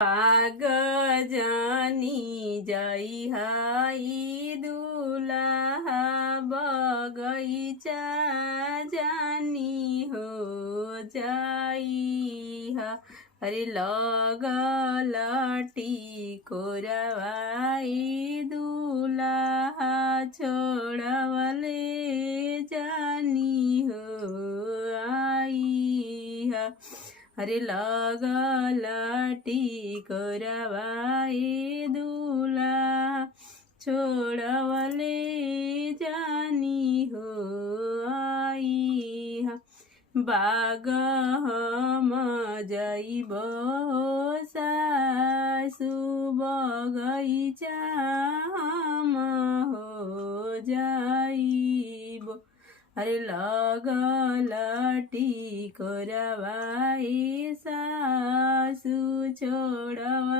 पागजनी जई हई दुल्हा बगैचा जानी हो जाई ह। अरे लगल टिकोरवाई दुल्हा छोड़वले जानी हो आई ह। अरे लगल टिकोरवाई दुल्हा छोड़वले जानी हो आई ह। बाग हम जइबो सासु बगैचा हम हो जाइबो। अरे लगल टिकोरवाई सासु छोड़वले